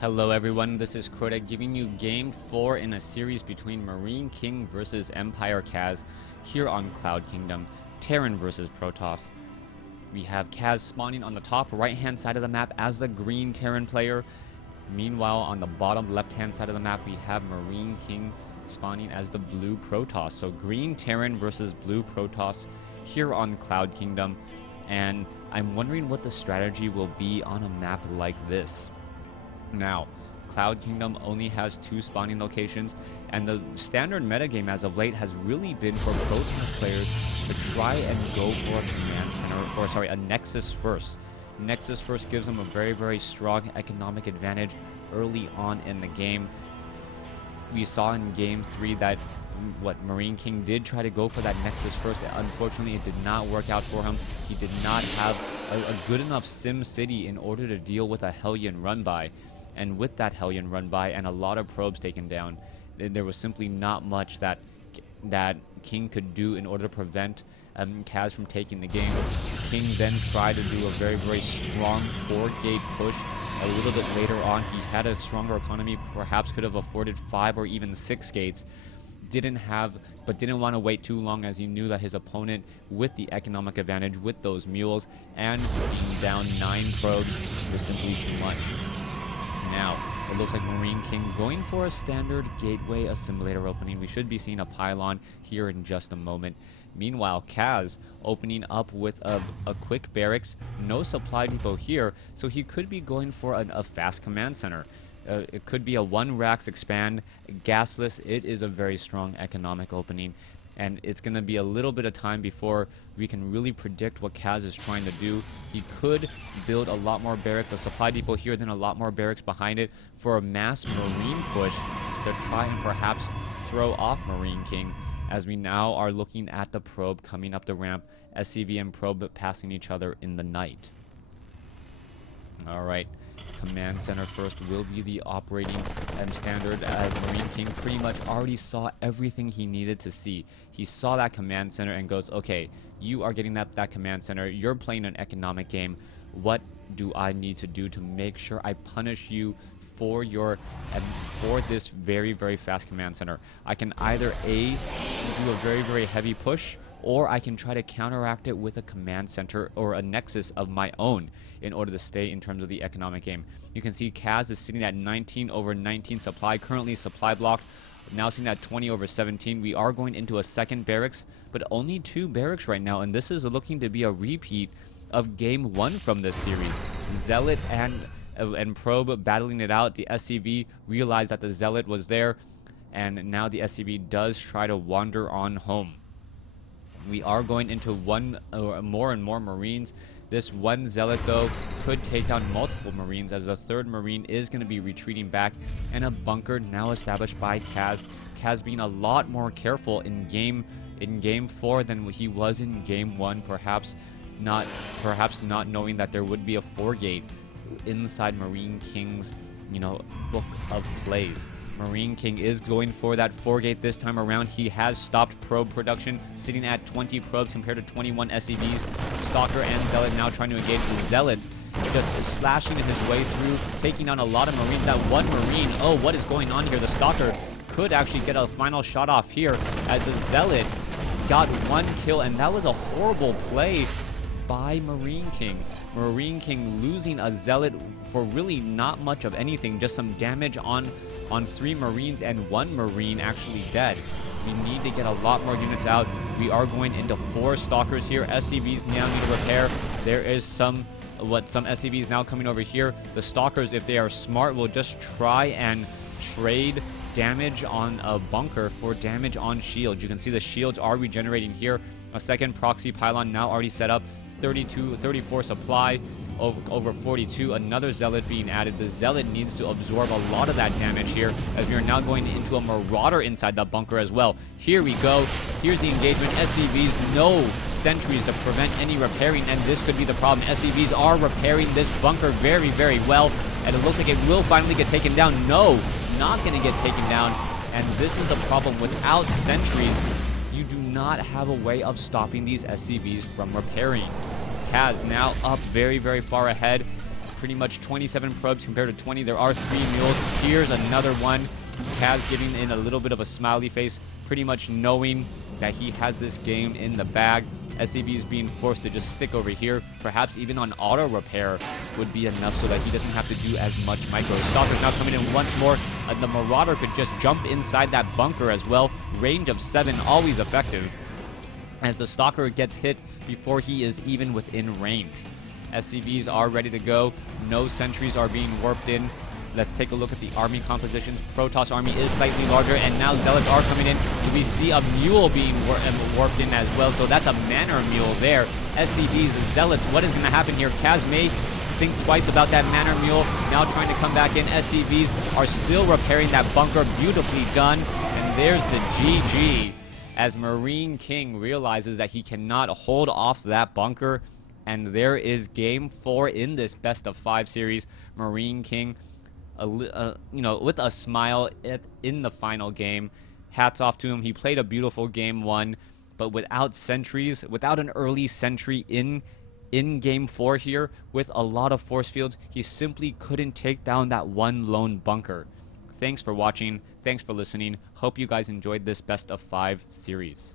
Hello everyone, this is Crota giving you Game 4 in a series between MarineKing versus EmipreKas here on Cloud Kingdom, Terran versus Protoss. We have Kaz spawning on the top right hand side of the map as the green Terran player. Meanwhile, on the bottom left hand side of the map we have MarineKing spawning as the blue Protoss. So green Terran versus blue Protoss here on Cloud Kingdom. And I'm wondering what the strategy will be on a map like this. Now, Cloud Kingdom only has 2 spawning locations, and the standard metagame as of late has really been for Protoss players to try and go for a command center, or sorry, a Nexus first. Nexus first gives them a very strong economic advantage early on in the game. We saw in Game 3 that MarineKing did try to go for that Nexus first. Unfortunately, it did not work out for him. He did not have a good enough Sim City in order to deal with a Hellion run-by. And with that Hellion run-by and a lot of probes taken down, there was simply not much that King could do in order to prevent Kaz from taking the game. King then tried to do a very strong 4-gate push. A little bit later on, he had a stronger economy, perhaps could have afforded 5 or even 6 gates. Didn't want to wait too long, as he knew that his opponent, with the economic advantage, with those mules, and being down 9 probes, was simply too much. Now, it looks like MarineKing going for a standard gateway assimilator opening. We should be seeing a pylon here in just a moment. Meanwhile, Kaz opening up with a quick barracks, no supply depot here, so he could be going for a fast command center. It could be a 1 racks expand, gasless. It is a very strong economic opening, and it's going to be a little bit of time before we can really predict what Kaz is trying to do. He could build a lot more barracks, a supply depot here, then a lot more barracks behind it for a mass marine push to try and perhaps throw off MarineKing, as we now are looking at the probe coming up the ramp, SCV and probe passing each other in the night. Alright. Command center first will be the operating standard, as MarineKing pretty much already saw everything he needed to see. He saw that command center and goes, okay, you are getting that command center, you're playing an economic game, what do I need to do to make sure I punish you for for this very fast command center? I can either A, do a very heavy push, or I can try to counteract it with a command center or a nexus of my own in order to stay in terms of the economic game. You can see Kaz is sitting at 19/19 supply, currently supply blocked, now sitting at 20/17. We are going into a second barracks, but only 2 barracks right now, and this is looking to be a repeat of Game 1 from this series. Zealot and Probe battling it out. The SCV realized that the Zealot was there, and now the SCV does try to wander on home. We are going into more and more Marines. This 1 Zealot, though, could take down multiple Marines, as the 3rd Marine is going to be retreating back, and a bunker now established by Kaz. Kaz being a lot more careful in Game 4 than he was in Game 1, perhaps not knowing that there would be a 4-gate inside MarineKing's, book of plays. MarineKing is going for that 4-gate this time around. He has stopped probe production, sitting at 20 probes compared to 21 SCVs. Stalker and Zealot now trying to engage the Zealot, just slashing his way through, taking on a lot of Marines. That 1 Marine, oh, what is going on here? The Stalker could actually get a final shot off here, as the Zealot got 1 kill, and that was a horrible play by MarineKing. MarineKing losing a Zealot for really not much of anything, just some damage on 3 Marines and 1 Marine actually dead. We need to get a lot more units out. We are going into 4 Stalkers here. SCVs now need to repair. There is some SCVs now coming over here. The Stalkers, if they are smart, will just try and trade damage on a bunker for damage on shields. You can see the shields are regenerating here. A second proxy pylon now already set up. 34 supply over 42. Another Zealot being added. The Zealot needs to absorb a lot of that damage here, as we are now going into a Marauder inside the bunker as well. Here we go. Here's the engagement. SCVs, no sentries to prevent any repairing, and this could be the problem. SCVs are repairing this bunker very well, and it looks like it will finally get taken down. No, not going to get taken down, and this is the problem. Without sentries, you do not have a way of stopping these SCVs from repairing. Kaz now up very far ahead. pretty much 27 probes compared to 20. There are 3 mules. Here's another one. Kaz giving in a little bit of a smiley face, pretty much knowing that he has this game in the bag. SCV is being forced to just stick over here. Perhaps even on auto repair would be enough so that he doesn't have to do as much micro. Stalker's now coming in once more. The Marauder could just jump inside that bunker as well. Range of 7, always effective, as the Stalker gets hit before he is even within range. SCVs are ready to go. No sentries are being warped in. Let's take a look at the army composition. Protoss army is slightly larger, and now Zealots are coming in. Do we see a mule being warped in as well? So that's a Manor mule there. SCVs, Zealots, what is going to happen here? Kaz may think twice about that Manor mule. Now trying to come back in. SCVs are still repairing that bunker. Beautifully done. And there's the GG, as MarineKing realizes that he cannot hold off that bunker. And there is game 4 in this best of 5 series. MarineKing, with a smile in the final game. Hats off to him. He played a beautiful game 1, but without sentries, without an early sentry in game 4 here, with a lot of force fields, he simply couldn't take down that one lone bunker. Thanks for watching. Thanks for listening. Hope you guys enjoyed this best of 5 series.